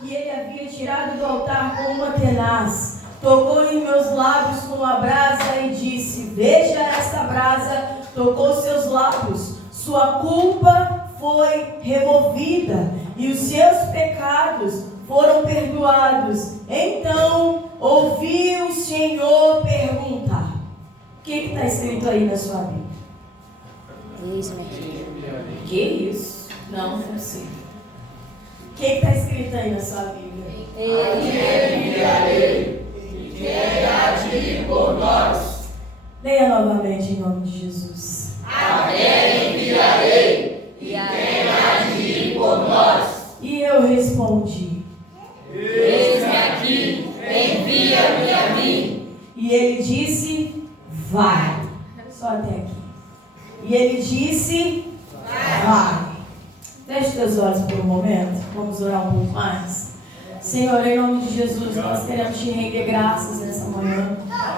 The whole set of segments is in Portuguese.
que ele havia tirado do altar com uma tenaz. Tocou em meus lábios com a brasa e disse: veja esta brasa. Tocou seus lábios, sua culpa foi removida e os seus pecados foram perdoados. Então ouvi o Senhor perguntar. O que está escrito aí na sua Bíblia? Que isso? Não é possível. O que está escrito aí na sua Bíblia? Enviarei, e quem há de ir por nós? Leia novamente em nome de Jesus. A quem enviarei, e quem há de ir por nós? E eu respondi: eis-me aqui, envia-me a mim. E ele disse: vai. Só até aqui. E ele disse: vai. Feche teus olhos por um momento. Vamos orar um pouco mais. Senhor, em nome de Jesus, nós queremos te render graças nessa manhã.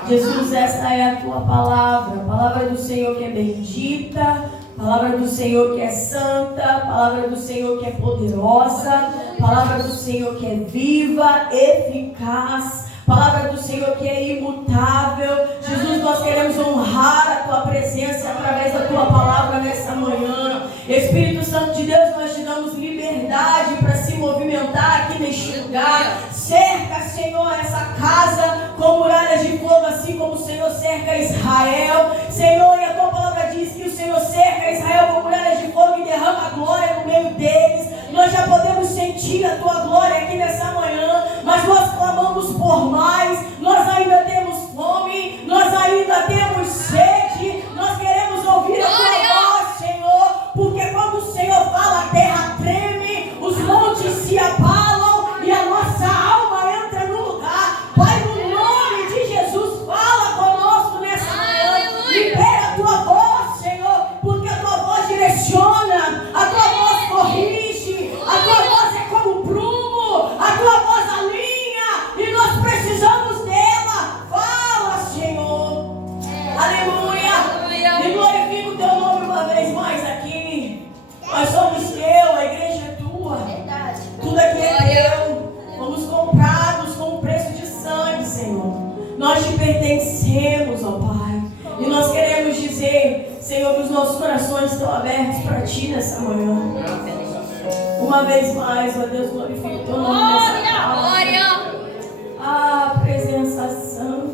Jesus, esta é a tua palavra. A palavra do Senhor que é bendita. A palavra do Senhor que é santa. A palavra do Senhor que é poderosa. A palavra do Senhor que é viva, eficaz. Palavra do Senhor que é imutável. Jesus, nós queremos honrar a tua presença através da tua palavra nessa manhã. Espírito Santo de Deus, nós te damos liberdade para se movimentar aqui neste lugar. Cerca, Senhor, essa casa com muralhas de fogo, assim como o Senhor cerca Israel. Senhor, e a tua palavra diz que o Senhor cerca Israel com muralhas de fogo e derrama a glória no meio deles. Nós já podemos sentir a tua glória aqui nessa manhã, mas nós clamamos por mais. Nós ainda temos fome, nós ainda temos sede. Nós queremos ouvir a tua voz, Senhor, porque quando o Senhor fala, a terra treme, os montes se abalam e a nossa alma entra no lugar. Pai, no nome de Jesus, fala conosco nessa manhã. Libera a tua voz, Senhor, porque a tua voz direciona, a tua voz corrige, a tua voz é como prumo, a tua voz alinha e nós precisamos dela. Fala, Senhor. Aleluia. E glorifica o teu nome uma vez mais aqui. Nós somos teu, a igreja é tua. Tudo aqui é teu. Fomos comprados com o preço de sangue, Senhor. Nós te pertencemos, ó Pai. E nós queremos dizer, Senhor, que os nossos corações estão abertos para ti nessa manhã. Uma vez mais, ó Deus, glorifica o teu nome nessa casa. Ah, presença santa.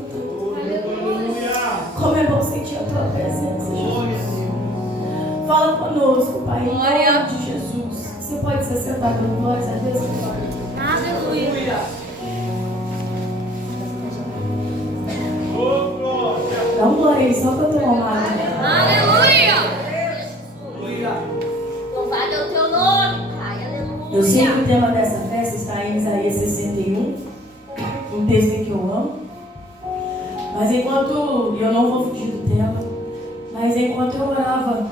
Como é bom sentir a tua presença, Jesus. Fala conosco, Pai, em nome de Jesus. Você pode se sentar com glória a Deus. Aleluia. Dá um glória aí, só para eu tomar uma água. Aleluia. Louvado é o teu nome, Pai. Aleluia. Eu sei que o tema dessa festa está em Isaías 61, um texto que eu amo. Mas enquanto, eu não vou fugir do tema, mas enquanto eu orava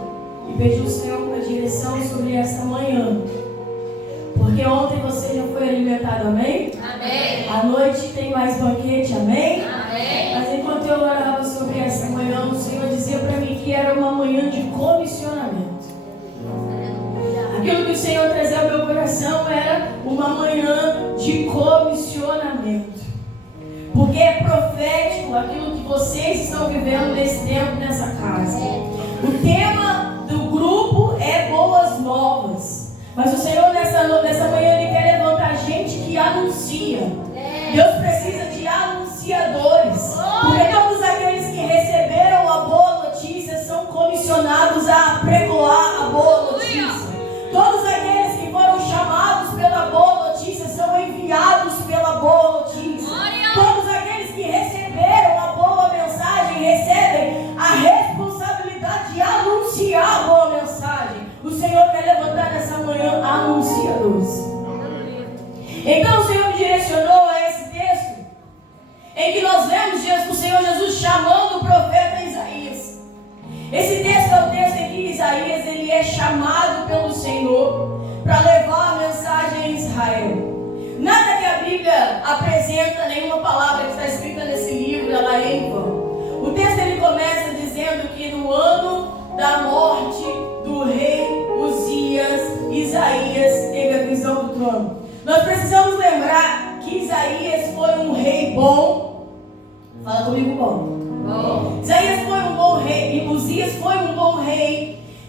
e pedi ao Senhor uma direção sobre esta manhã, porque ontem você já foi alimentado, amém? Amém. À noite tem mais banquete, amém? Amém. Mas enquanto eu orava sobre essa manhã, o Senhor dizia para mim que era uma manhã de comissionamento. Aquilo que o Senhor trazia ao meu coração era uma manhã de comissionamento. Porque é profético aquilo que vocês estão vivendo nesse tempo, nessa casa. O tema do grupo é boas novas. Mas o Senhor nessa manhã Ele quer levantar gente que anuncia. Deus precisa de anunciadores. Porque todos aqueles que receberam a boa notícia são comissionados a pregoar a boa notícia. Todos aqueles que foram chamados pela boa notícia são enviados pela boa notícia. Todos aqueles que receberam a boa mensagem recebem a responsabilidade de anunciar a boa mensagem. O Senhor quer levantar nessa manhã anunciadores. Então o Senhor me direcionou a esse texto em que nós vemos o Senhor Jesus chamando o profeta Isaías. Esse texto é o texto em que Isaías ele é chamado pelo Senhor para levar a mensagem a Israel. Nada que a Bíblia apresenta, nenhuma palavra que está escrita nesse livro, ela é em vão. O texto ele começa dizendo que no ano da morte do rei Uzias, Isaías teve a visão do trono. Nós precisamos lembrar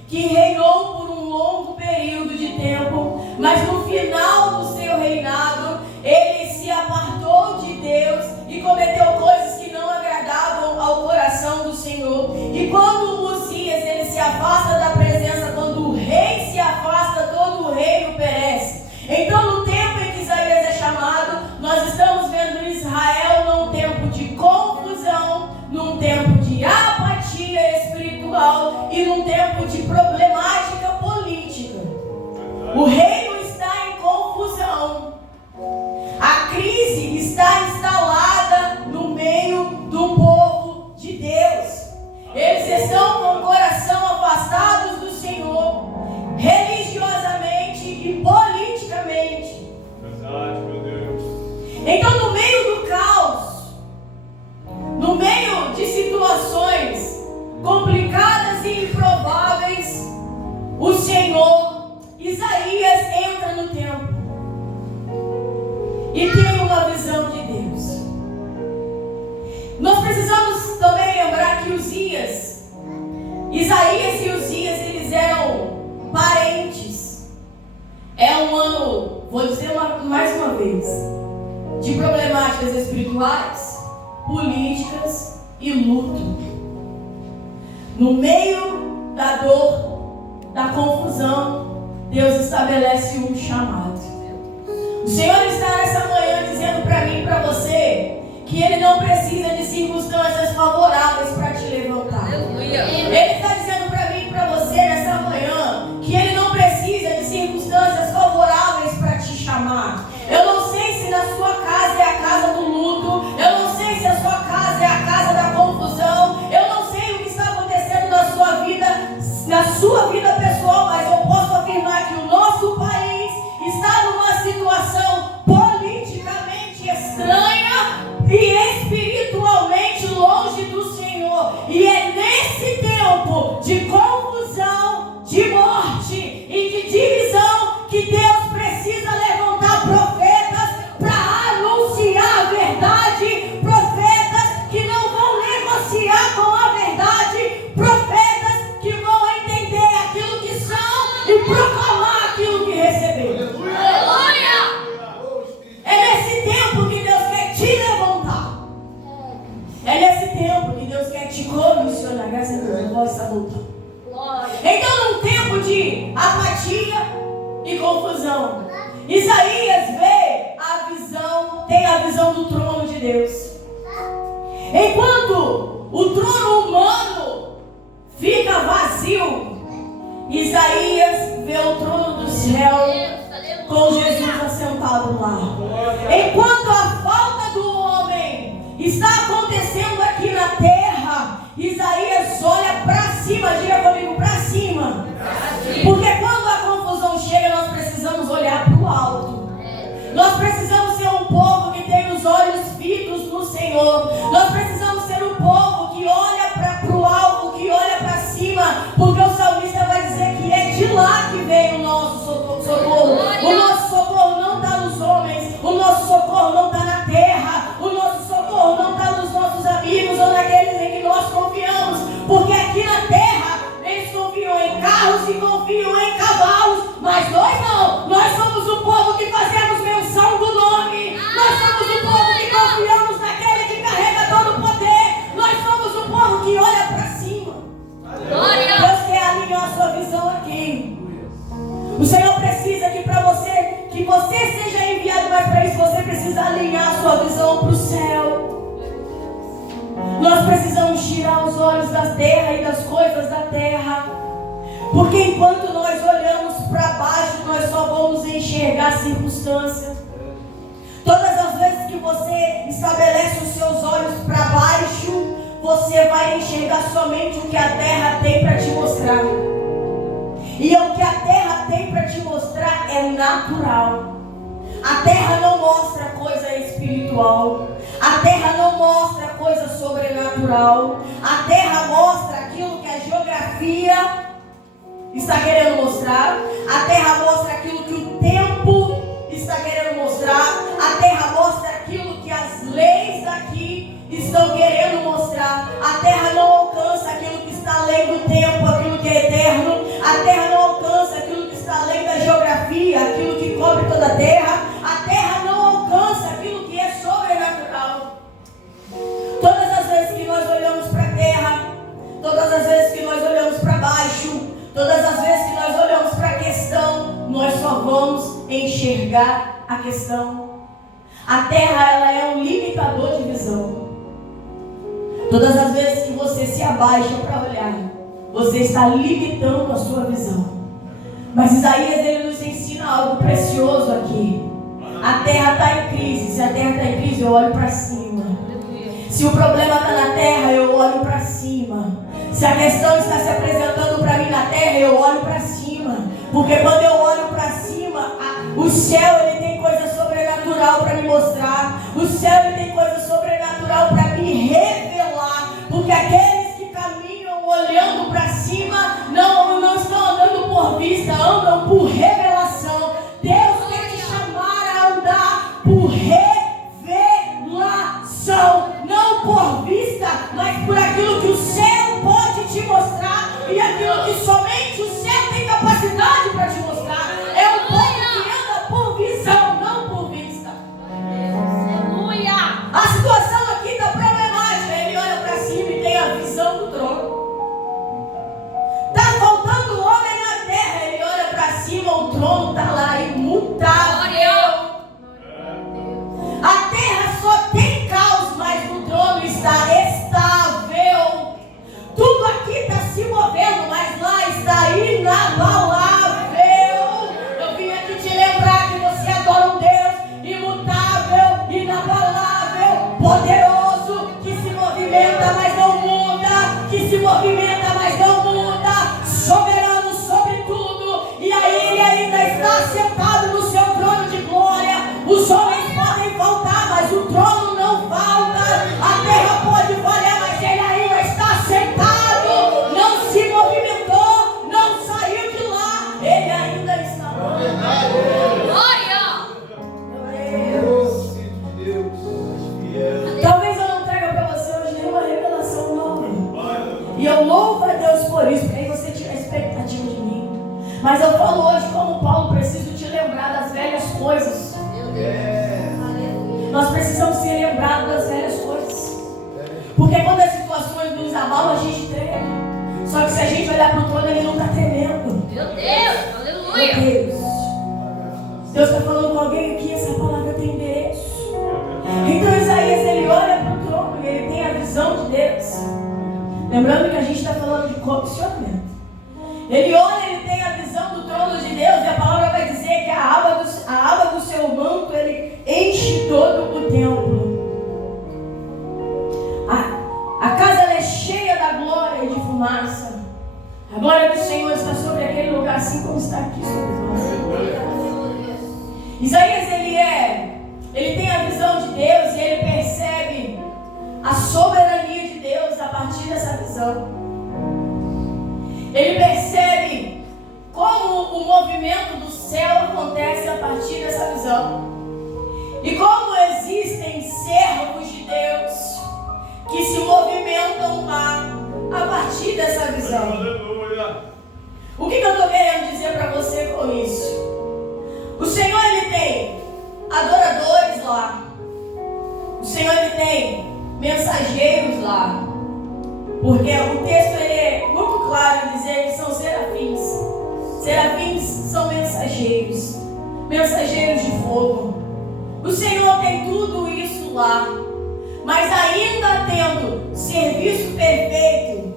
que reinou por um longo período de tempo, mas no final do seu reinado, ele se apartou de Deus e cometeu coisas que não agradavam ao coração do Senhor. E quando Uzias ele se afasta da presença, quando o rei se afasta, todo o reino perece. Então, no tempo em que Isaías é chamado, nós estamos vendo Israel num tempo de confusão, num tempo de apatia espiritual e num tempo de problemática política. O reino está em confusão. A crise está instalada no meio do povo de Deus. Eles estão com o coração afastados do Senhor, religiosamente e politicamente. Verdade, meu Deus. Então, no meio do caos, no meio de situações complicadas e improváveis, o Senhor, Isaías, entra no templo e tem uma visão de Deus. Nós precisamos também lembrar que Isaías e Uzias, eles eram parentes. É um ano, vou dizer mais uma vez, de problemáticas espirituais, políticas e luto. No meio da dor, da confusão, Deus estabelece um chamado. O Senhor está nessa manhã dizendo para mim e para você que Ele não precisa de circunstâncias favoráveis para te levantar. Ele está dizendo para mim e para você nessa manhã que Ele não precisa de circunstâncias favoráveis para te chamar. Eu não sei se na sua casa é a casa do luto, eu não sei se a sua casa é a casa da confusão, eu não sei o que está acontecendo na sua vida pessoal, mas eu posso afirmar que o nosso país está numa situação politicamente estranha e espiritualmente longe do Senhor. E é nesse tempo de confusão, de morte e de divisão que Deus precisa levantar profetas para anunciar a verdade, profetas que não vão negociar com a verdade, profetas que vão entender aquilo que são e proclamar aquilo que receberam. É nesse tempo que Deus quer te levantar. É nesse tempo que Deus quer te comissionar. Graças a Deus, a voz está voltando. Então, num tempo de apatia e confusão, Isaías vê a visão, tem a visão do trono de Deus. Enquanto o trono humano fica vazio, Isaías vê o trono do céu com Jesus assentado lá. Enquanto a falta do homem está acontecendo aqui na terra, Isaías olha para cima. Diga comigo, para cima. Porque quando a confusão chega, nós precisamos olhar para o alto. Nós precisamos ser um povo que tem os olhos fitos no Senhor. Nós precisamos ser um povo que olha para o alto, que olha para cima, porque o salmista vai dizer que é de lá que vem o nosso socorro. O nosso socorro não está nos homens, o nosso socorro não está na terra, o nosso socorro não está nos nossos amigos ou naqueles em que nós confiamos, porque aqui na terra eles confiam em carros e confiam em cavalos, mas nós não. Nós somos o povo que fazemos menção do nome, nós somos o povo que confiamos naquele que carrega todo o poder, nós somos o povo que olha para cima. Deus quer alinhar a sua visão aqui. O Senhor precisa que você seja enviado, mas para isso você precisa alinhar a sua visão para o céu. Nós precisamos tirar os olhos da terra e das coisas da terra, porque enquanto nós olhamos para baixo, nós só vamos enxergar circunstâncias. Todas as vezes que você estabelece os seus olhos para baixo, você vai enxergar somente o que a terra tem para te mostrar. E o que a terra tem para te mostrar é natural. A terra não mostra coisa espiritual. A terra não mostra coisa sobrenatural. A terra mostra aquilo que a geografia está querendo mostrar. A terra mostra aquilo que o tempo está querendo mostrar. A terra mostra aquilo que as leis daqui estão querendo mostrar. A terra não alcança aquilo que está além do tempo, aquilo que é eterno. vamos enxergar a questão. A terra, ela é um limitador de visão. Todas as vezes que você se abaixa para olhar, você está limitando a sua visão. Mas Isaías, ele nos ensina algo precioso aqui. A terra está em crise. Se a terra está em crise, eu olho para cima. Se o problema está na terra, eu olho para cima. Se a questão está se apresentando para mim na terra, eu olho para cima. Porque quando eu olho para cima, o céu, ele tem coisa sobrenatural para me mostrar. O céu, ele tem coisa sobrenatural para me revelar. Porque aqueles que caminham olhando para cima não estão andando por vista, andam por revelação. Deus quer te chamar a andar por revelação, não por vista, mas por aquilo que o céu pode te mostrar e aquilo que somente o céu tem capacidade para te mostrar. É um povo que anda por visão, não por vista. Aleluia. A situação aqui está problemática. Ele olha para cima e tem a visão do trono. Está faltando homem na terra. Ele olha para cima, o trono está lá imutável. A terra só tem caos, mas o trono está estável. Tudo aqui está se movendo, mas lá está inabalável. Eu vim aqui te lembrar que você adora um Deus imutável, inabalável, poderoso, que se movimenta, mas não muda, que se movimenta, mas não muda, soberano sobre tudo. E aí ele ainda está sentado no seu trono de glória. Os homens podem faltar, mas o trono não falta. A terra pode falhar, mas ele ainda está sentado. Não se movimentou, não saiu de lá. Ele ainda está lá. Glória. Talvez eu não traga para você hoje nenhuma revelação nova. E eu louvo a Deus por isso, porque aí você tira a expectativa de mim. Mas eu falo hoje como Paulo, preciso te lembrar das velhas coisas. Nós precisamos ser lembrados das velhas coisas. Porque quando as situações nos abalam, a gente treme. Só que se a gente olhar para o trono, ele não está tremendo. Meu Deus. Meu Aleluia. Deus. Deus está falando com alguém aqui, essa palavra tem endereço. Então Isaías, ele olha para o trono e ele tem a visão de Deus. Lembrando que a gente está falando de comissionamento. Ele olha, ele tem a visão do trono de Deus, e a palavra vai dizer que a aba do seu manto, ele enche todo o templo. A casa ela é cheia da glória e de fumaça. A glória do Senhor está sobre aquele lugar, assim como está aqui sobre nós. Isaías, ele tem a visão de Deus e ele percebe a soberania de Deus a partir dessa visão. Ele percebe como o movimento do céu acontece a partir dessa visão. E como existem servos de Deus que se movimentam lá a partir dessa visão. O que eu estou querendo dizer para você com isso? O Senhor, ele tem adoradores lá. O Senhor, ele tem mensageiros lá. Porque o texto ele é muito claro em dizer que são serafins. Serafins são mensageiros. Mensageiros de fogo. O Senhor tem tudo isso lá. Mas ainda tendo serviço perfeito,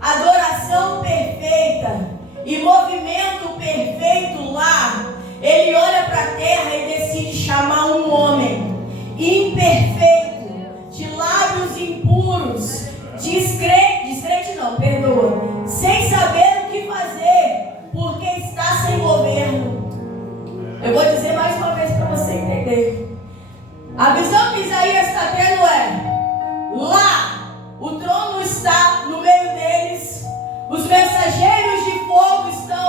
adoração perfeita e movimento perfeito lá, ele olha para a terra e decide chamar um homem imperfeito, de lábios impuros, sem saber o que fazer, porque está sem governo. Eu vou dizer mais uma vez para você entender. A visão que Isaías está tendo é: lá o trono está no meio deles, os mensageiros de fogo estão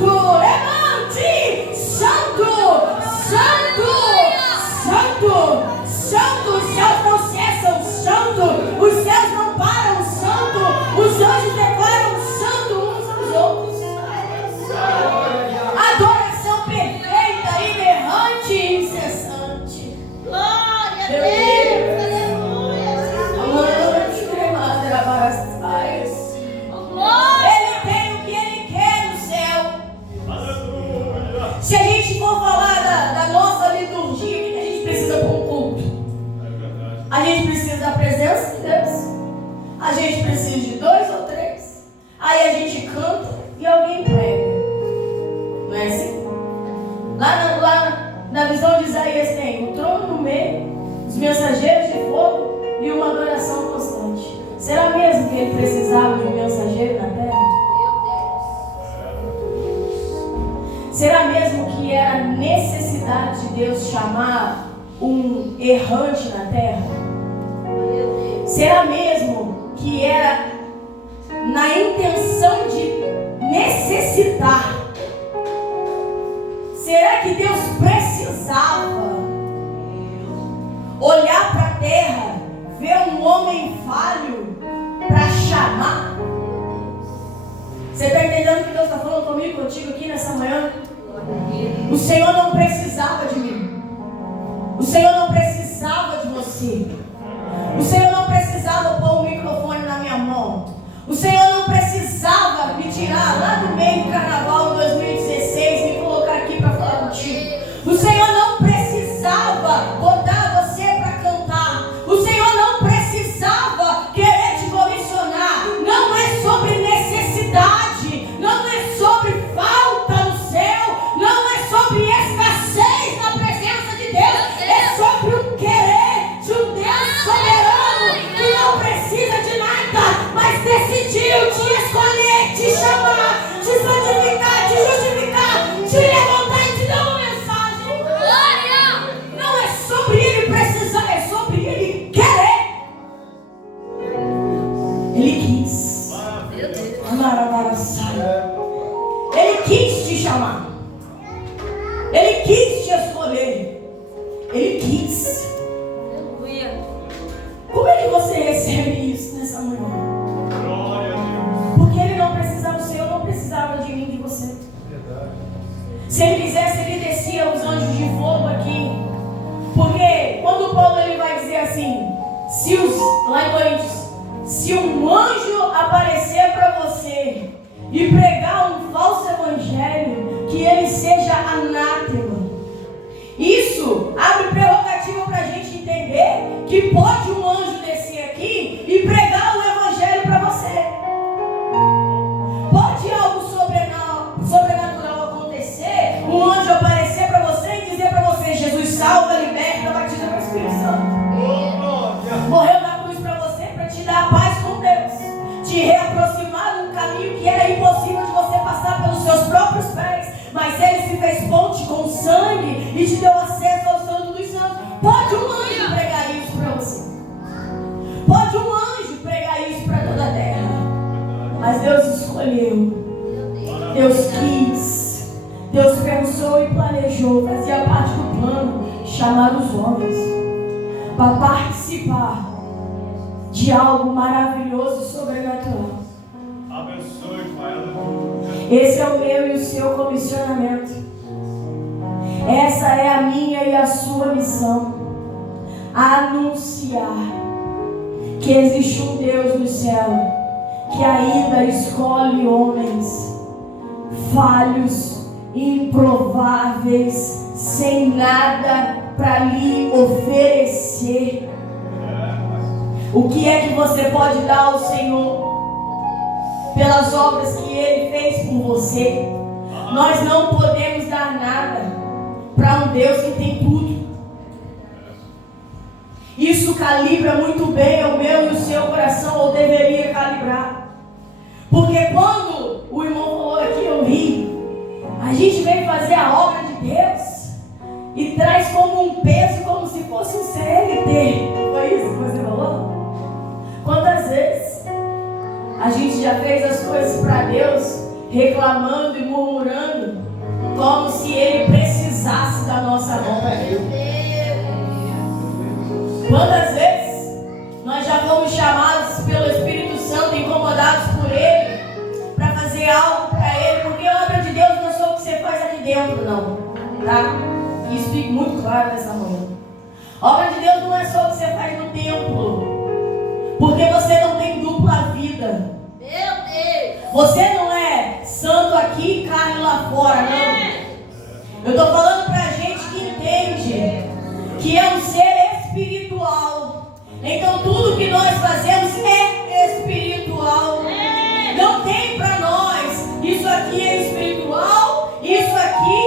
santo, levante, santo, santo, santo, santo, os céus não cessam, santo, os céus não param, santo, os anjos declaram santo uns aos outros. Adoração perfeita, inerrante e incessante. Glória a Meu Deus. Deus. Ele tem o que ele quer no céu. Se a gente for falar da nossa liturgia, o que a gente precisa para um culto? A gente precisa da presença de Deus. A gente precisa de 2 ou 3. Aí a gente canta e alguém prega. Não é assim? Lá na visão de Isaías tem o trono no meio, os mensageiros de fogo e uma adoração constante. Será mesmo que ele precisava de um mensageiro na terra? Será mesmo que era necessidade de Deus chamar um errante na terra? Será mesmo que era na intenção de necessitar? Será que Deus precisava olhar para a terra, ver um homem falho para chamar? Você está entendendo o que Deus está falando comigo, contigo aqui nessa manhã? O Senhor não precisava de mim. O Senhor não precisava de você. O Senhor não precisava pôr um microfone na minha mão. O Senhor não precisava me tirar lá do meio do carnaval em 2016 e me colocar aqui para falar contigo. O Senhor não precisava botar você para cantar. O Senhor não precisava querer te comissionar. Não é sobre necessidade, não é sobre falta no céu, não é sobre escassez na presença de Deus, é sobre o querer de um Deus soberano que não precisa de nada, mas decidiu te escolher, te chamar, te santificar, te justificar, te levantar e te dar uma mensagem. Glória! Não é sobre ele precisar, é sobre ele querer. Ele quis. Meu Deus. Marabaraçai. Ele quis te chamar. Ele quis te escolher. Ele quis. Aleluia. Como é que você recebe isso nessa manhã? Glória a Deus. Porque ele não precisava, o Senhor não precisava de mim, de você. Verdade. Se ele quisesse, ele descia os anjos de fogo aqui. Porque quando Paulo ele vai dizer assim, lá em Coríntios, se um anjo aparecer para você e pregar um falso evangelho, que ele seja anátema. Isso abre prerrogativa para a gente entender que pode um anjo descer aqui e pregar o evangelho para você. Pode algo sobrenatural acontecer, um anjo aparecer para você e dizer para você: Jesus salva, liberta, batiza com o Espírito Santo. Morreu na cruz para você, para te dar a paz com Deus, te reaproximar de um caminho que era impossível de você passar pelos seus próprios pés, mas ele se fez ponte com sangue e te deu acesso ao Santo dos Santos. Pode um anjo pregar isso para você. Pode um anjo pregar isso para toda a terra. Mas Deus escolheu. Deus quis. Deus pensou e planejou. Fazia parte do plano chamar os homens para participar de algo maravilhoso e sobrenatural. Abençoe, Pai. Esse é o meu e o seu comissionamento. Essa é a minha e a sua missão. Anunciar que existe um Deus no céu que ainda escolhe homens falhos, improváveis, sem nada para lhe oferecer. O que é que você pode dar ao Senhor pelas obras que Ele fez por você? Nós não podemos dar nada para um Deus que tem tudo. Isso calibra muito bem o meu e o seu coração, ou deveria calibrar. Porque quando o irmão falou aqui, eu ri. A gente vem fazer a obra de Deus e traz como um peso, como se fosse um CLT. Foi isso que você falou? Quantas vezes a gente já fez as coisas para Deus reclamando e murmurando templo, não. Tá? Isso fica muito claro nessa manhã. Obra de Deus não é só o que você faz no templo. Porque você não tem dupla vida. Meu Deus. Você não é santo aqui e carne lá fora, não. Eu estou falando pra gente que entende que é um ser espiritual. Então tudo que nós fazemos é espiritual. Não tem pra nós, isso aqui é espiritual, isso aqui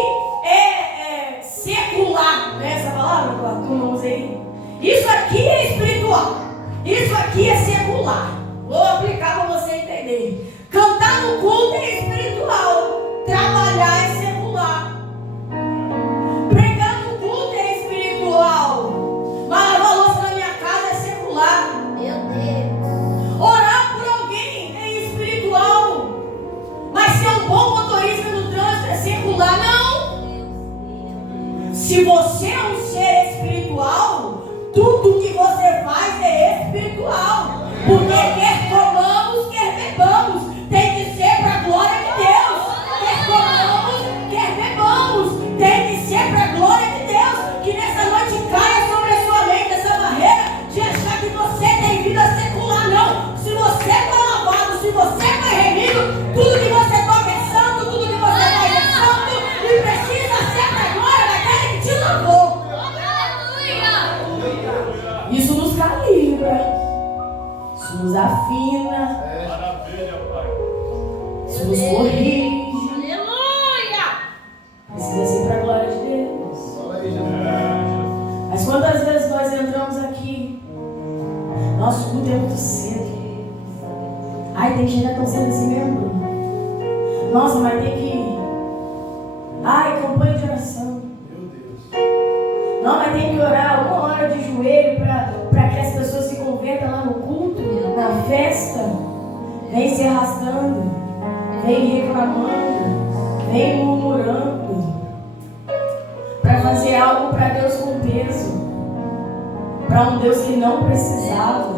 é secular. Né? Essa palavra que a turma usei. Isso aqui é espiritual, isso aqui é secular. Vou aplicar para você entender. Cantar no culto é espiritual, trabalhar é secular. Pregar no culto é espiritual, mas lavar louça na minha casa é secular. Meu Deus. Orar por alguém é espiritual, mas ser um bom motorista no trânsito é secular. Não! Se você é um ser espiritual, tudo que você faz é espiritual. Porque quer comamos, quer bebamos, tem que ser para a glória de Deus. Quer comamos, quer bebamos, tem que ser para a glória de Deus. Que nessa noite caia sobre a sua mente essa barreira de achar que você tem vida secular. Não. Se você foi lavado, se você foi remido, tudo que você toca é santo, tudo que você faz é santo e precisa ser para a glória daquele que te lavou. Aleluia. Isso nos calibra. Isso nos afina, Maravilha, Pai. isso nos corrige. Aleluia. Precisa ser para a glória de Deus. Fala aí, Jesus. Mas quantas vezes nós entramos aqui, nosso culto é muito cedo. Ai, tem que chegar tão cedo assim mesmo, Bruno. Nossa, mas tem que... Ai, campanha de oração. Meu Deus. Não, mas tem que orar 1 hora de joelho para que as pessoas se convertam lá no culto, na festa. Vem se arrastando, vem reclamando, vem murmurando, para fazer algo para Deus com peso, para um Deus que não precisava.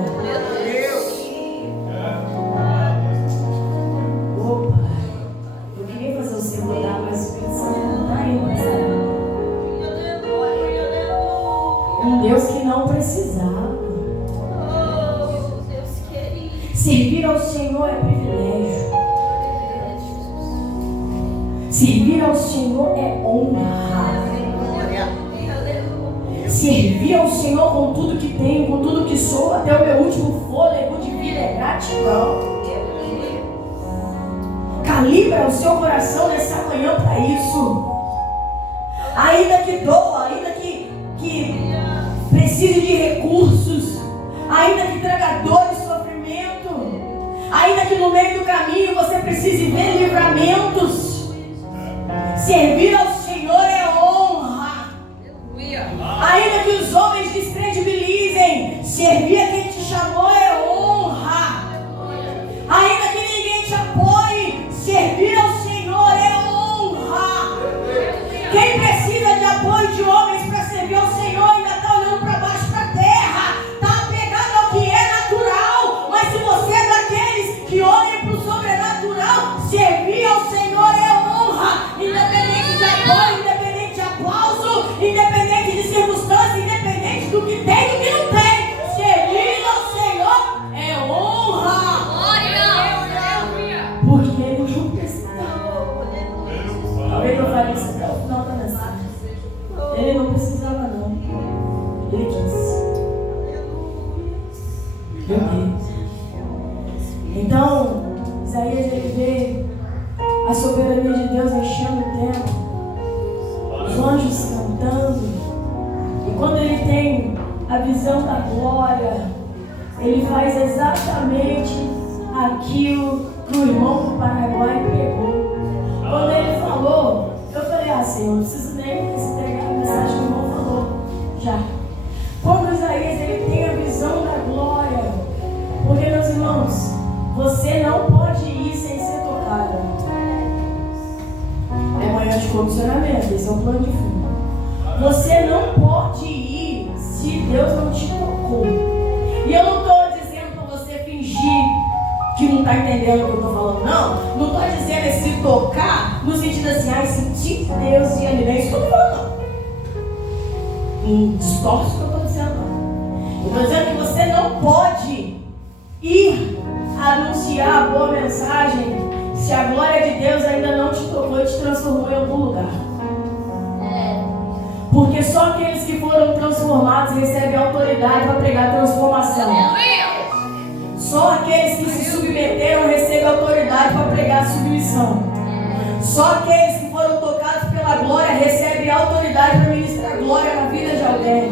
Opa, eu queria fazer o Senhor dar, mas o Espírito Santo não está aí nessa. Um Deus que não precisava. Servir ao Senhor é privilégio. Servir ao Senhor é honra. Servir ao Senhor com tudo que tenho, com tudo que sou, até o meu último fôlego de vida é gratidão. Calibra o seu coração nessa manhã para isso. Ainda que doa, ainda que precise de recursos, ainda que traga dor e sofrimento, ainda que no meio do caminho você precise ver livramentos. Servir ao Senhor é honra. Ainda que os homens descredibilizem, servir a quem te chamou é honra. Ainda que ninguém te apoie, servir ao Senhor é honra. Quem precisa de apoio de homens para servir ao Senhor ainda está olhando para baixo da terra, está apegado ao que é natural. Mas se você é daqueles que olham para o sobrenatural, servir ao Senhor é honra. Independente de apoio, independente de aplauso, independente de circunstância, independente do que tem e do que não tem, servir ao Senhor é honra. Porque Ele não precisava. Talvez eu fale isso até o final da mensagem. Ele não precisava, não. Ele quis. Meu Deus. Então, Isaías, ele vê a soberania de Deus enchendo o templo, os anjos cantando. E quando ele tem a visão da glória, ele faz exatamente aquilo que o irmão do Paraguai pregou. Quando ele falou, eu falei, Senhor, não preciso nem entregar a mensagem que o irmão falou. Já. Quando Isaías ele tem a visão da glória, porque, meus irmãos, você não pode ir sem ser tocado. É manhã de comissionamento, esse é o plano de fundo. Você não pode ir se Deus não te tocou. E eu não estou dizendo para você fingir que não está entendendo o que eu estou falando, não. Não estou dizendo esse tocar no sentido assim, sentir Deus ia ali. Não é isso que eu estou falando, não. Não distorce o que eu estou dizendo, não. Eu estou dizendo que você não pode ir anunciar a boa mensagem se a glória de Deus ainda não te tocou e te transformou em algum lugar. Porque só aqueles que foram transformados recebem autoridade para pregar transformação. Só aqueles que se submeteram recebem autoridade para pregar submissão. Só aqueles que foram tocados pela glória recebem autoridade para ministrar glória na vida de alguém.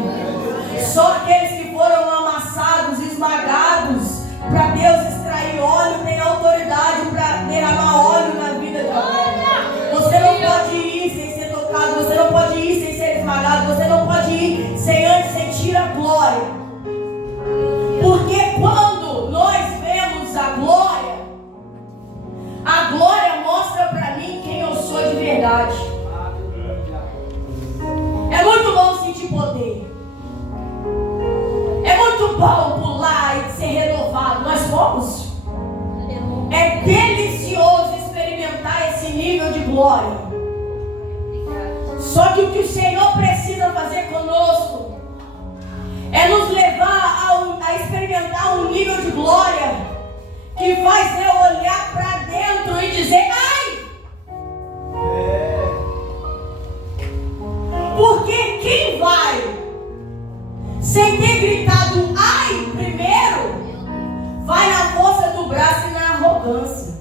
Só aqueles que foram amassados, esmagados, para Deus extrair óleo, tem autoridade para derramar óleo na vida de alguém. Você não pode ir sem ser tocado, você não pode ir sem ser esmagado, você não pode ir sem antes sentir a glória. Porque quando nós vemos a glória mostra para mim quem eu sou de verdade. É muito bom sentir poder. É muito bom pular e ser renovado. Nós fomos. É delicioso experimentar esse nível de glória. Só que o que o Senhor precisa fazer conosco é nos levar a experimentar um nível de glória que faz eu olhar para dentro e dizer: ai! Porque quem vai sem ter gritado ai primeiro, vai na força do braço e na arrogância.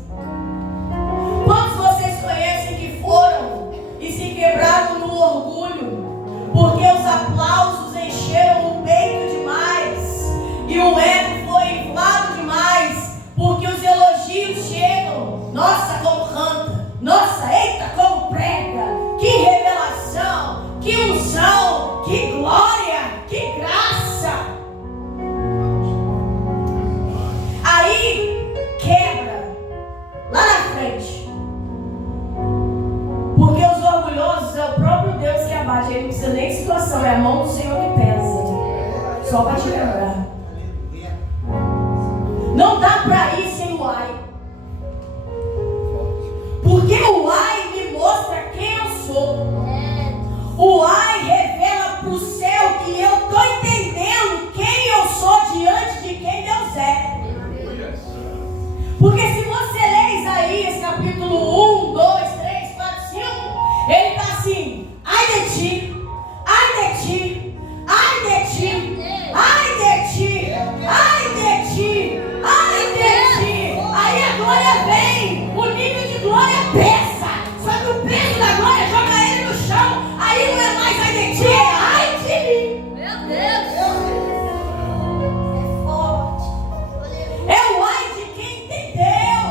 Quantos vocês conhecem que foram e se quebraram no orgulho, porque os aplausos encheram o peito demais e o ego foi inflado demais, porque os elogios chegam, nossa como canta, nossa eita como prega, que revelação, que unção, que glória, que graça. Aí quebra lá na frente, porque os orgulhosos é o próprio Deus que abate. Ele não precisa nem de situação, é a mão do Senhor que pesa. Só para te lembrar. Não dá para ir sem o ai. Porque o ai me mostra quem eu sou. O ai revela para o céu que eu estou entendendo quem eu sou diante de quem Deus é. Porque se você ler Isaías capítulo 1, 2, 3, 4, 5, ele está assim: ai de ti, ai de ti, ai de ti, ai de ti, ai de ti, ai de ti. Aí a glória vem, o nível de glória pesa. Só que o peso da glória joga ele no chão. Aí não é mais ai de ti, é ai de mim. Meu Deus. É forte. É o ai de quem entendeu.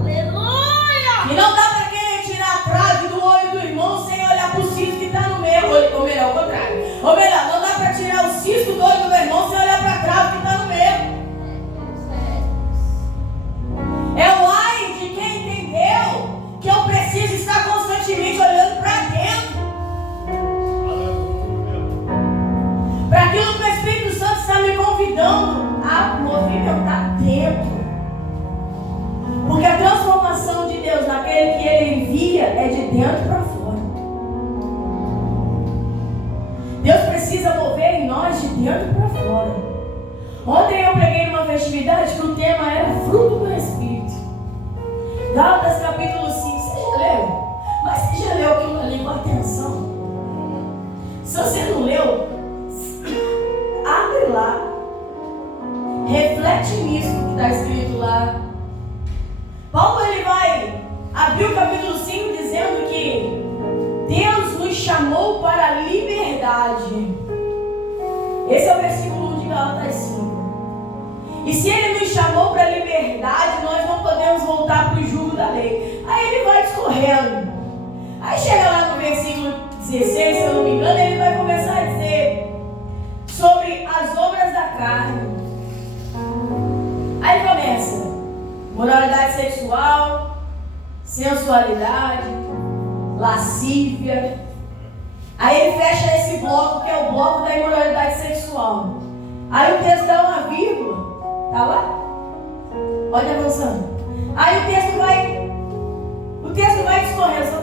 Aleluia. E não dá para querer tirar a trave do olho do irmão sem olhar para o cisco que está no meu. Ou melhor, ao contrário. Ou melhor, não dá para tirar o cisco do olho do meu irmão sem olhar para a trave que está no meu. É o ai de quem entendeu que eu preciso estar constantemente olhando para dentro. Para aquilo que o Espírito Santo está me convidando a movimentar dentro. Porque a transformação de Deus naquele que Ele envia é de dentro para fora. Deus precisa mover em nós de dentro para fora. Ontem eu preguei numa festividade que o tema era fruto do Espírito. Gálatas capítulo 5, você já leu? Mas você já leu aquilo ali com atenção? Se você não leu, abre lá, reflete nisso que está escrito lá. Paulo ele vai abrir o capítulo 5 dizendo que Deus nos chamou para a liberdade. Esse é o versículo 1 de Gálatas 5. E se Ele nos chamou para a liberdade, nós não podemos voltar para o jugo da lei. Aí ele vai discorrendo. Aí chega lá no versículo 16, se eu não me engano, ele vai começar a dizer sobre as obras da carne. Aí começa: moralidade sexual, sensualidade, lascívia. Aí ele fecha esse bloco, que é o bloco da imoralidade sexual. Aí o texto dá uma vírgula. Tá lá? Pode avançando. Aí o texto vai discorrendo.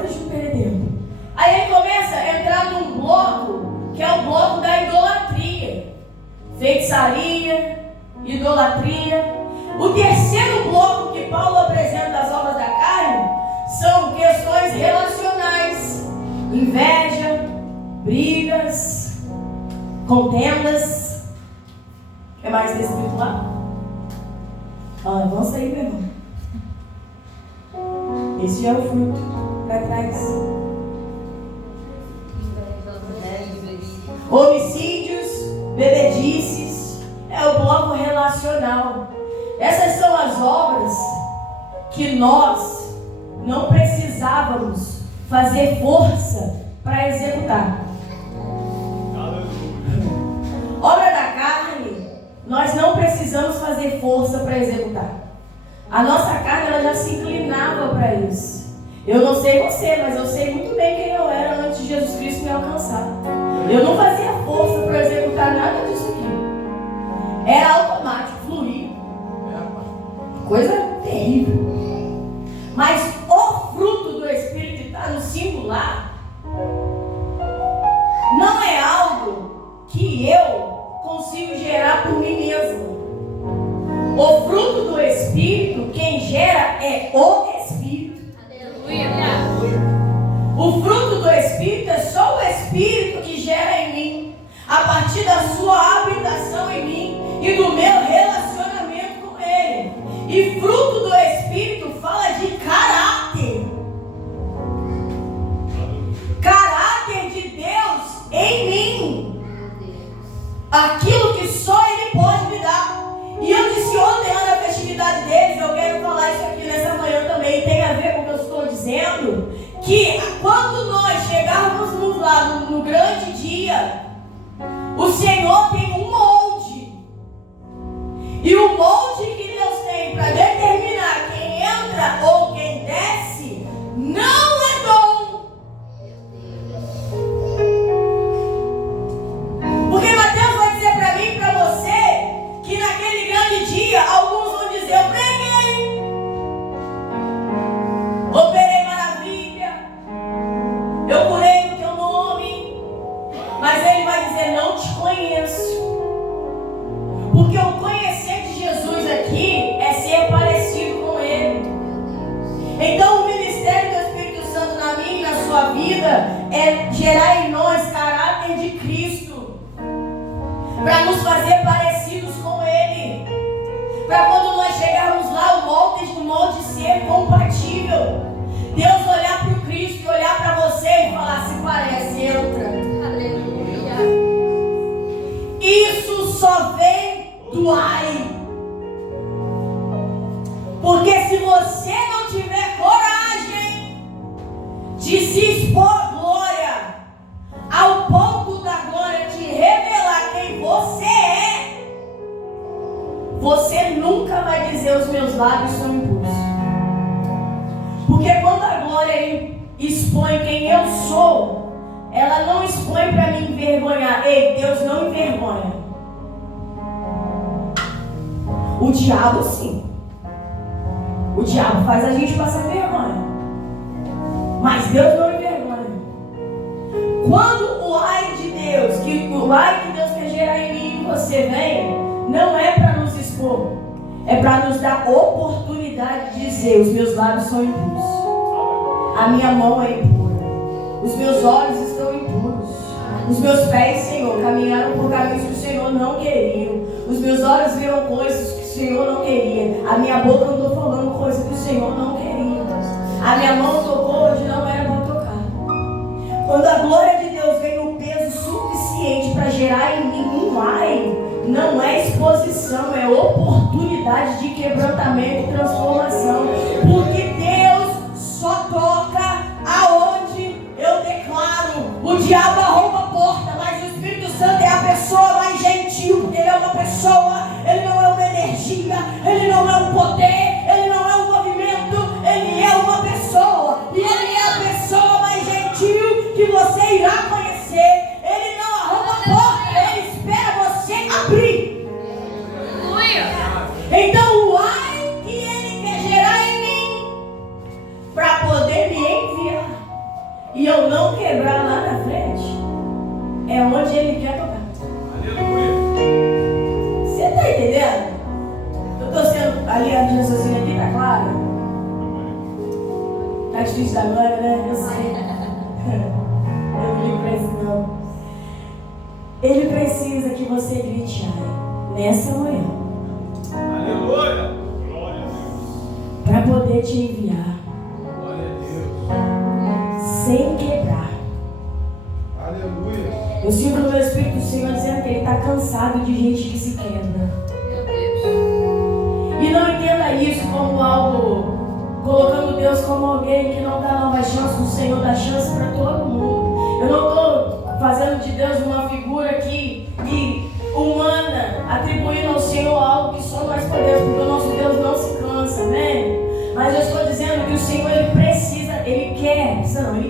feitiçaria, idolatria. O terceiro bloco que Paulo apresenta das obras da carne são questões relacionais: inveja, brigas, contendas. O que mais descrito lá? Avança aí, meu irmão. Esse é o fruto para trás. Homicídios, bebedices, é o bloco relacional. Essas são as obras que nós não precisávamos fazer força para executar. Obra da carne, nós não precisamos fazer força para executar. A nossa carne, ela já se inclinava para isso. Eu não sei você, mas eu sei muito bem quem eu era antes de Jesus Cristo me alcançar. Eu não fazia força para executar nada disso aqui. Era automático, fluía. Coisa terrível. Mas o fruto do Espírito está no singular. Não é algo que eu consigo gerar por mim mesmo. O fruto do Espírito, quem gera é o Espírito. Aleluia. O fruto do Espírito é só o Espírito que gera em mim, a partir da sua habitação em mim e do meu relacionamento com Ele. E fruto do Espírito fala de caráter. Caráter de Deus em mim. Aquilo que só Ele pode me dar. E eu disse ontem lá na festividade deles, eu quero falar isso aqui nessa manhã também, tem a ver com o que eu estou dizendo, que quando nós chegarmos lá no grande dia, o Senhor tem um molde. E o molde que Deus tem para determinar quem entra ou quem desce, não é dom. Porque Mateus vai dizer para mim e para você que naquele grande dia, alguns vão dizer: eu preguei, operei maravilha, eu curei no teu nome. Mas ele vai dizer: não te conheço. Porque o conhecer de Jesus aqui é ser parecido com Ele. Então o ministério do Espírito Santo na minha e na sua vida é gerar em nós caráter de Cristo, para nos fazer parecidos com Ele, para quando nós chegarmos lá, o molde ser compatível. Deus olhar para o Cristo e olhar para você e falar: se parece, entra. Aleluia. Isso só vem do ai. Porque se você não tiver coragem de se expor à glória, ao ponto da glória te revelar quem você é, você nunca vai dizer: os meus lábios são impuros. Porque quando a glória expõe quem eu sou, ela não expõe para me envergonhar. Ei, Deus não envergonha. O diabo sim. O diabo faz a gente passar vergonha. Mas Deus não envergonha. Quando o ai de Deus, o ai que Deus quer gerar em mim e em você vem, não é para nos expor, é para nos dar oportunidade de dizer: os meus lábios são impuros, a minha mão é impura, os meus olhos estão impuros, os meus pés, Senhor, caminharam por caminhos que o Senhor não queria, os meus olhos viram coisas que o Senhor não queria, a minha boca eu estou falando coisas que o Senhor não queria, a minha mão tocou onde não era para tocar. Quando a glória de Deus vem no peso suficiente para gerar em mim um ai, não é exposição, é oportunidade de quebrantamento e transformação. Porque Deus só toca aonde eu declaro. O diabo arromba a porta, mas o Espírito Santo é a pessoa mais gentil, porque ele é uma pessoa, ele não é uma energia, ele não é um poder, ele não é um movimento, ele é uma pessoa. E ele é a pessoa mais gentil que você irá conhecer. Ele não arromba a porta, ele espera você abrir. Então o ai que ele quer gerar em mim, para poder me enviar e eu não quebrar lá na frente, é onde ele quer tocar. Aleluia. Ali a raciocínio aqui, tá claro? Tá difícil da glória, né? Eu sei. Eu não ligo pra isso, não. Ele precisa que você grite ai nessa manhã. Aleluia. Glória a Deus. Para poder te enviar. Glória a Deus. Sem quebrar. Aleluia. Eu sinto no meu Espírito do Senhor dizendo que Ele está cansado de gente que se quebra. Meu Deus. E não entenda isso como algo, colocando Deus como alguém que não dá nova chance. O Senhor dá chance para todo mundo. Eu não estou fazendo de Deus uma figura aqui humana, atribuindo ao Senhor algo que só nós podemos, porque o nosso Deus não se cansa, né? Mas eu estou dizendo que o Senhor, Ele precisa, Ele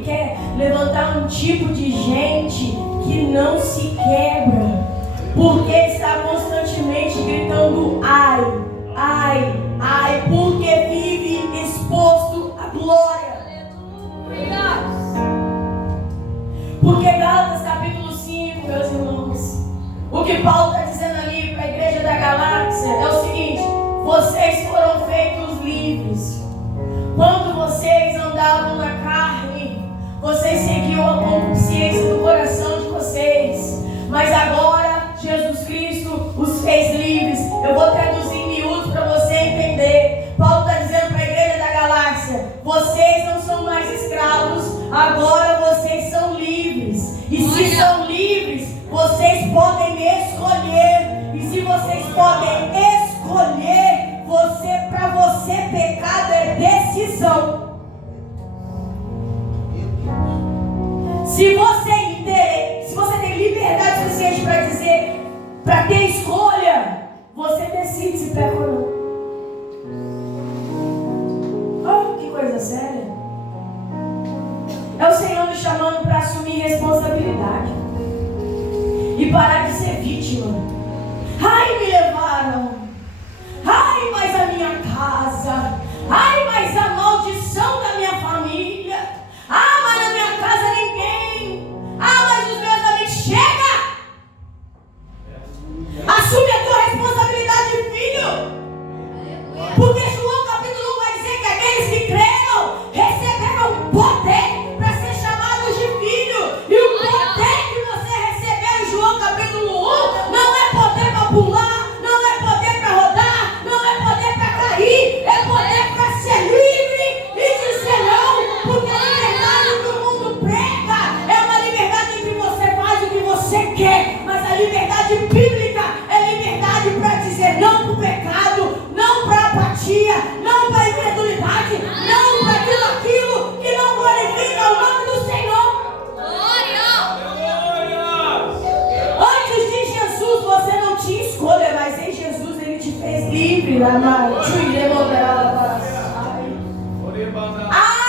quer levantar um tipo de gente que não se quebra, porque está constantemente gritando ai, ai, ai, porque vive exposto à glória. Porque Gálatas capítulo 5, meus irmãos, o que Paulo está dizendo ali para a igreja da Galáxia é o seguinte: vocês foram feitos livres. Quando vocês andavam na carne, vocês seguiam a consciência do coração de vocês. Mas agora Jesus Cristo os fez livres. Eu vou traduzir em miúdos para você entender. Paulo está dizendo para a igreja da Galáxia: vocês não são mais escravos, agora vocês são livres. E se são livres, vocês podem escolher. E se vocês podem escolher, para você pecado é decisão. Se você tem liberdade suficiente para dizer, para ter escolha, você decide se peca ou não. Oh, que coisa séria. É o Senhor nos chamando para assumir responsabilidade e parar de ser vítima. Ai, me levaram. Ai, mas a minha casa. Ai, mas a maldição da minha família. Ah, mas na minha casa ninguém. Ah, mas os meus amigos. Chega! Assume a tua responsabilidade de filho. Porque João capítulo 1 vai dizer que aqueles que creram receberam poder para ser chamados de filho. E o poder que você recebeu em João capítulo 1 não é poder para pular, não é poder para rodar, não é poder para cair, é poder para ser livre e dizer não. Porque a liberdade que o mundo prega é uma liberdade em que você faz o que você quer, mas a liberdade bíblica é liberdade para dizer não para o pecado, não para a apatia, não para a incredulidade, não para aquilo que não glorifica o nome do Senhor. Antes de Jesus você não tinha escolha, mas em Jesus Ele te fez livre. Ai!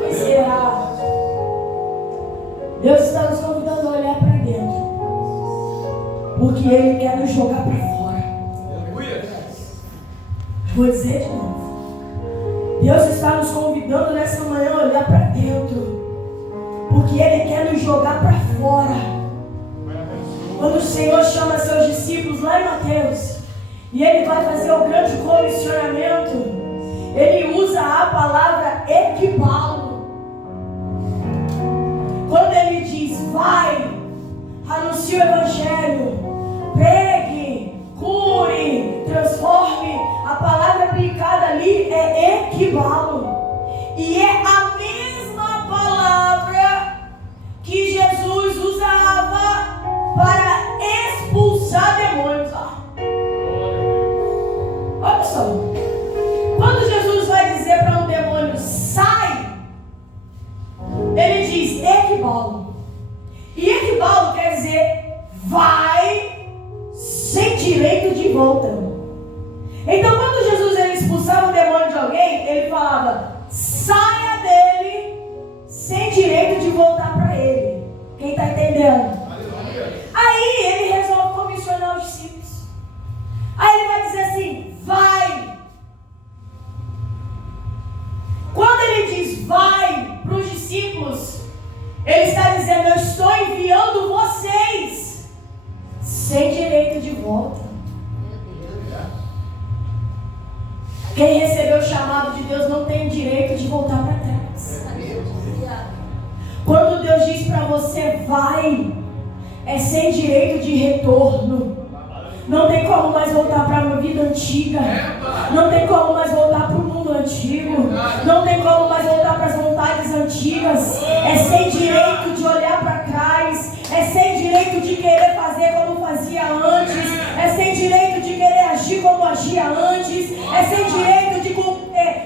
Vai encerrar. Deus está nos convidando a olhar para dentro, porque Ele quer nos jogar para fora. Vou dizer de novo. Deus está nos convidando nessa manhã a olhar para dentro, porque Ele quer nos jogar para fora. Quando o Senhor chama seus discípulos lá em Mateus, e Ele vai fazer o grande comissionamento, Ele usa a palavra equibalo. Quando Ele diz, vai, anuncie o Evangelho, pregue, cure, transforme, a palavra aplicada ali é equibalo. E é a mesma palavra que Jesus usava para expulsar demônios. Olha só. Quando Jesus vai dizer para um demônio, sai, Ele diz equibalo. E equibalo quer dizer, vai sem direito de volta. Então quando Jesus ele expulsava o demônio de alguém, Ele falava, saia dele sem direito de voltar para ele. Quem está entendendo? Aí Ele resolve comissionar os discípulos. Aí Ele vai dizer assim, vai. Quando Ele diz vai para os discípulos, Ele está dizendo, eu estou enviando vocês sem direito de volta. Quem recebeu o chamado de Deus não tem direito de voltar para trás. Quando Deus diz para você vai, é sem direito de retorno. Não tem como mais voltar para uma vida antiga. Não tem como mais voltar para o mundo antigo. Não tem como mais voltar para as vontades antigas. É sem direito de olhar para trás. É sem direito de querer fazer como fazia antes. É sem direito de querer agir como agia antes. É sem direito de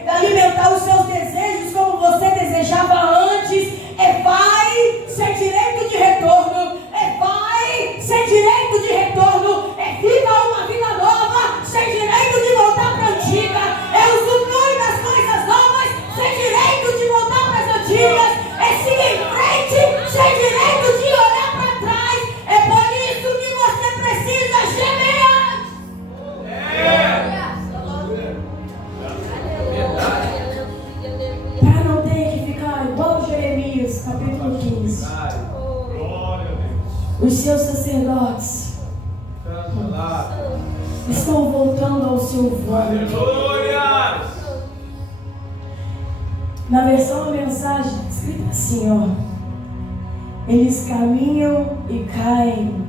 alimentar os seus desejos como você desejava antes. É vai sem direito de retorno. É vai sem direito de retorno. É viva uma vida nova sem direito de voltar para a antiga. É usufruir das coisas novas sem direito de voltar para as antigas. É seguir em frente sem direito de olhar para trás. É por isso que você precisa gemer. Para não ter que ficar igual Jeremias, capítulo 15. Os seus sacerdotes estão voltando ao seu vômito. Na versão da mensagem, escrito assim, ó. Eles caminham e caem.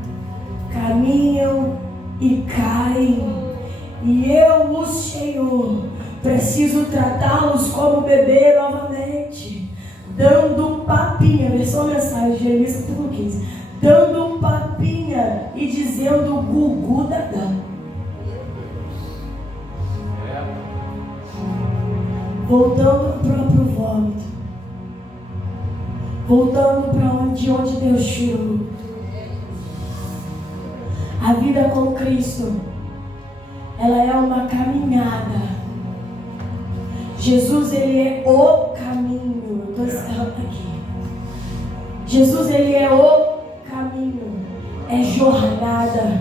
Caminham e caem. E eu, o Senhor, preciso tratá-los como bebê novamente. Dando papinha. Versão da mensagem, Jeremias capítulo 15. Dando papinha e dizendo gugu dadá. Voltando ao próprio vômito. Voltando para onde Deus tirou. A vida com Cristo, ela é uma caminhada. Jesus, ele é o caminho. Eu estou escrevendo aqui. Jesus, ele é o caminho. É jornada.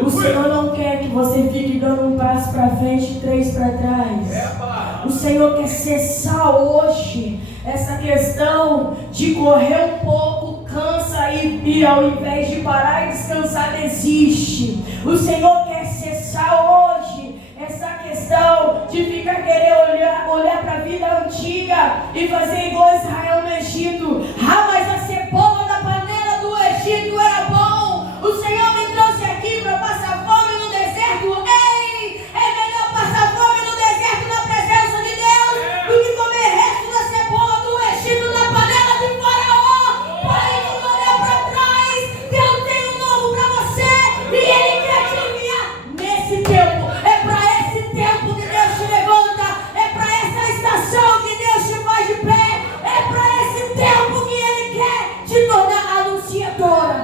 O Senhor não quer que você fique dando um passo para frente e 3 para trás. O Senhor quer cessar hoje essa questão de correr um pouco, cansa e ao invés de parar e descansar, desiste. O Senhor quer cessar hoje essa questão de ficar querendo olhar para a vida antiga e fazer igual Israel no Egito. Mas a cebola da panela do Egito era bom. O Senhor me trouxe aqui para passar fome no deserto. Ei, é melhor passar fome no deserto na presença de Deus do que comer resto da cebola do Egito na panela de Faraó. Pare de olhar para trás. Deus tem um novo para você e Ele quer te enviar nesse tempo. É para esse tempo que Deus te levanta. É para essa estação que Deus te faz de pé. É para esse tempo que Ele quer te tornar anunciadora.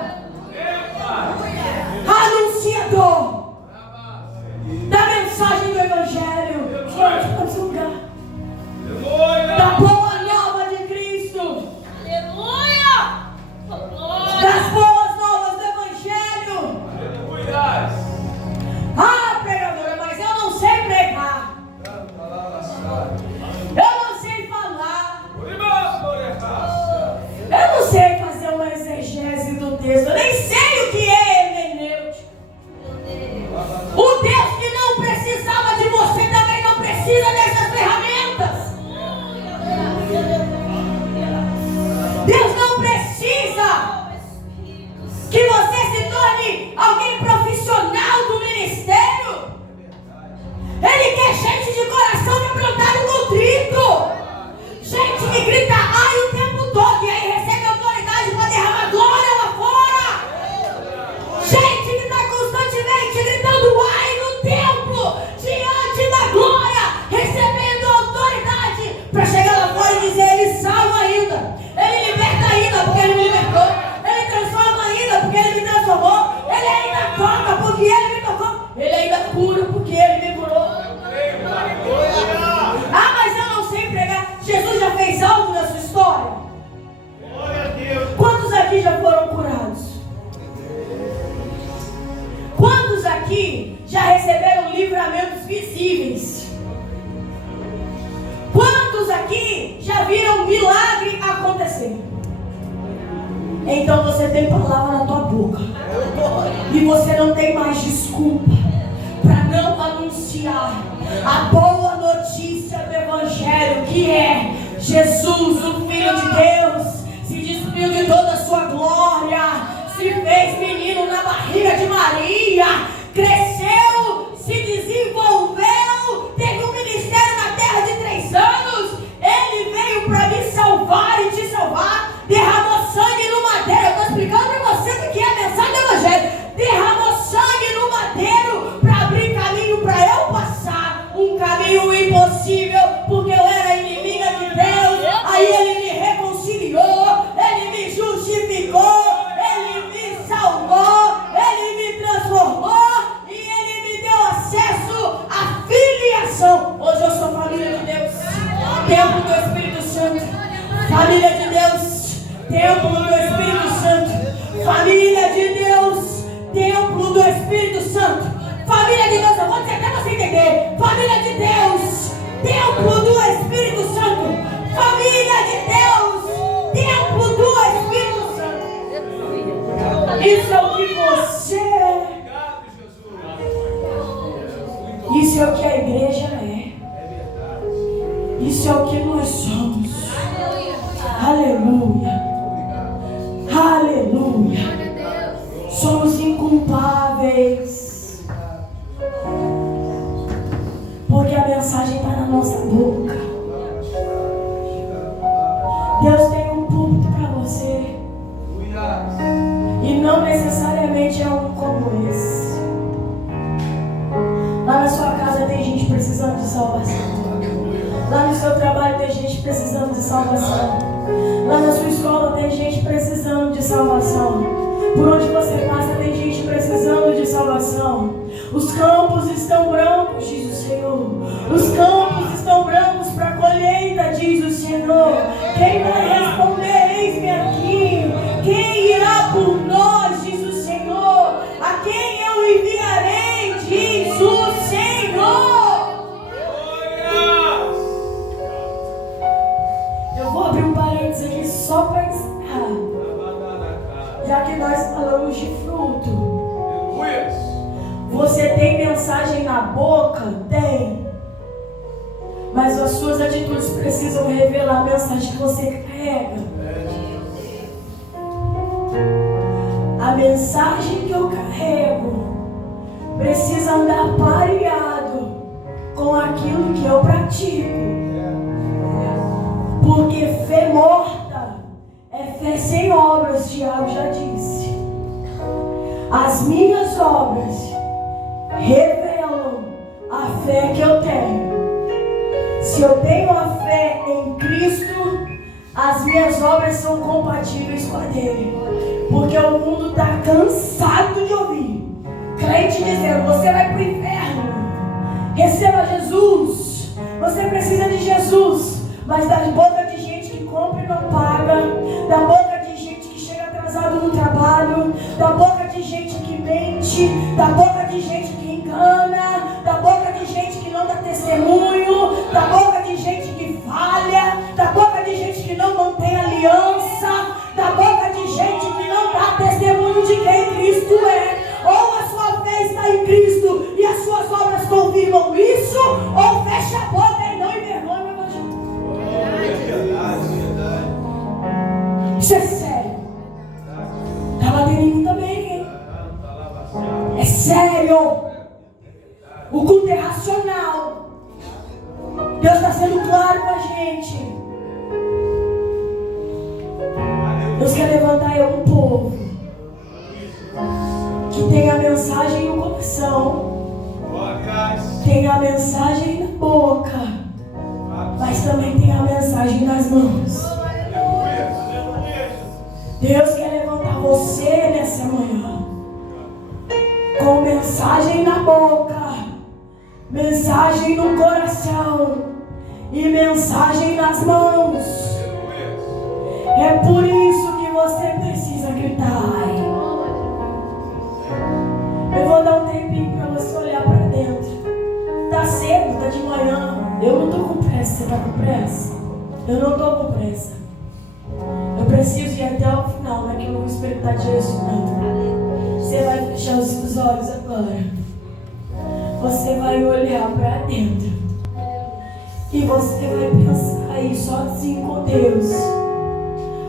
Anunciador da mensagem do Evangelho, da boa nova de Cristo, Aleluia! das boas novas do Evangelho. Pregadora, mas eu não sei pregar, eu não sei falar, eu não sei fazer uma exegese do texto, eu nem sei o que é hermenêutica. O Deus que não precisava de você também não precisa dessas ferramentas. Deus não precisa que você se torne alguém profissional do ministério. Ele quer gente de coração quebrantado e contrito. Gente que grita ai o tempo todo e aí recebe autoridade para derramar glória lá fora. Gente que está constantemente gritando ai no templo, diante da glória, recebendo autoridade para chegar lá fora e dizer ele salva ainda, ele liberta ainda porque ele me libertou, ele transforma ainda porque ele me transformou, ele ainda toca porque ele me tocou, ele ainda cura porque ele me curou. Mas eu não sei pregar. Jesus já fez algo na sua história? Quantos aqui já foram curados? Quantos aqui já receberam livramentos visíveis? Quantos aqui já viram milagre acontecer? Então você tem palavra na tua boca. E você não tem mais desculpa para não anunciar a boa notícia do Evangelho, que é Jesus, o Filho de Deus, se despiu de toda a sua glória, se fez menino na barriga de Maria, cresceu, se desenvolveu, teve um ministério na terra de 3 anos. Ele veio para me salvar e te salvar, derramou sangue no madeiro. Eu estou explicando para você o que é a mensagem do Evangelho. Derramou sangue no madeiro para abrir caminho para eu passar, um caminho impossível, porque eu era inimiga de Deus. Aí Ele me reconciliou, Ele me justificou, Ele me salvou, Ele me transformou e Ele me deu acesso à filiação. Hoje eu sou família de Deus, templo do Espírito Santo, família de Deus, templo do Espírito Santo, família de Deus, templo do Espírito Santo, família de Deus. Eu vou dizer até você entender: família de Deus, templo do Espírito Santo, família de Deus, templo do Espírito Santo. Isso é o que você é. Isso é o que a igreja é. Isso é o que nós somos. Aleluia. Aleluia. Somos inculpáveis, porque a mensagem está na nossa boca. Deus tem um púlpito para você, e não necessariamente é um como esse. Lá na sua casa tem gente precisando de salvação. Lá no seu trabalho tem gente precisando de salvação. Lá na sua escola tem gente precisando de salvação. Por onde você passa tem gente precisando de salvação. Os campos estão brancos, diz o Senhor. Os campos estão brancos para a colheita, diz o Senhor. Quem vai responder? Eis-me aqui. Quem irá por nós, diz o Senhor. A quem eu enviarei, diz o Senhor. Eu vou abrir um parênteses aqui só para encerrar. Já que nós falamos de fruto. Você tem mensagem na boca? Tem. Mas as suas atitudes precisam revelar a mensagem que você carrega. A mensagem que eu carrego precisa andar pareado com aquilo que eu pratico. Porque fé morta é fé sem obras, Tiago já disse. As minhas obras revelam a fé que eu tenho. Se eu tenho a fé em Cristo, as minhas obras são compatíveis com a dele. Porque o mundo está cansado de ouvir crente dizendo: você vai para o inferno, receba Jesus, você precisa de Jesus. Mas da boca de gente que compra e não paga, da boca de gente que chega atrasado no trabalho, da boca de gente que mente, da boca de gente que engana, da boca de gente que não dá testemunho, da boca de gente que falha, da boca de gente que não mantém aliança, da boca de gente que não dá testemunho de quem Cristo é. Ou a sua fé está em Cristo e as suas obras confirmam isso, ou fecha a boca e não envergonha o Evangelho. Isso é sério. Está batendo em mim também, hein? É sério. O culto é racional. Deus está sendo claro com a gente. Deus quer levantar um povo que tem a mensagem no coração, tem a mensagem na boca, mas também tem a mensagem nas mãos. Deus quer levantar você nessa manhã com mensagem na boca, mensagem no coração e mensagem nas mãos. É por isso que você precisa gritar. Eu vou dar um tempinho para você olhar para dentro. Tá cedo, tá de manhã. Eu não tô com pressa. Você tá com pressa? Eu não tô com pressa. Eu preciso ir até o final, não é que eu não vou experimentar Jesus, não. Você vai fechar os seus olhos agora. Você vai olhar para dentro. E você vai pensar aí sozinho com Deus,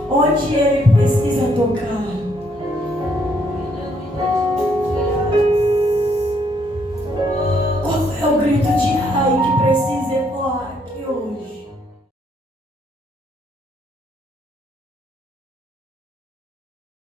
onde Ele precisa tocar.